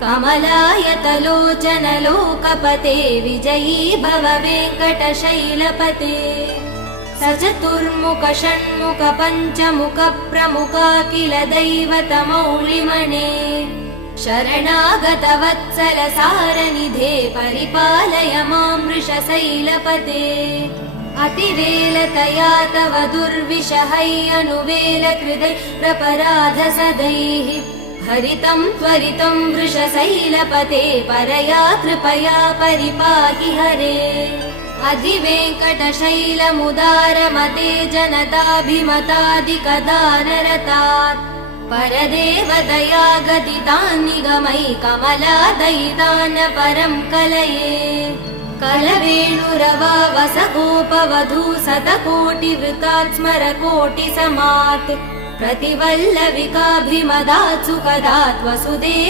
कमलायतलोचन लोकपते विजयी भव वेङ्कटशैलपते सचतुर्मुख षण्मुख पञ्चमुख प्रमुखाखिल दैवतमौलिमणे शरणागत वत्सल सारनिधे परिपालय मां वृषशैलपते अतिवेलतया तव दुर्विषहै अनुवेल कृदै प्रपराध सदैः हरितं त्वरितं वृषशैलपते परया कृपया परिपाहि हरे अधिवेङ्कटशैलमुदारमते जनताभिमतादिकदानरतात् परदेवदया गदितान् निगमै कमलादयितान् परं कलये कलवेणुरवा वसगोपवधू शतकोटिवृतात् स्मरकोटिसमात् प्रतिवल्लविकाभिमदात् सुखदात् वसुदेव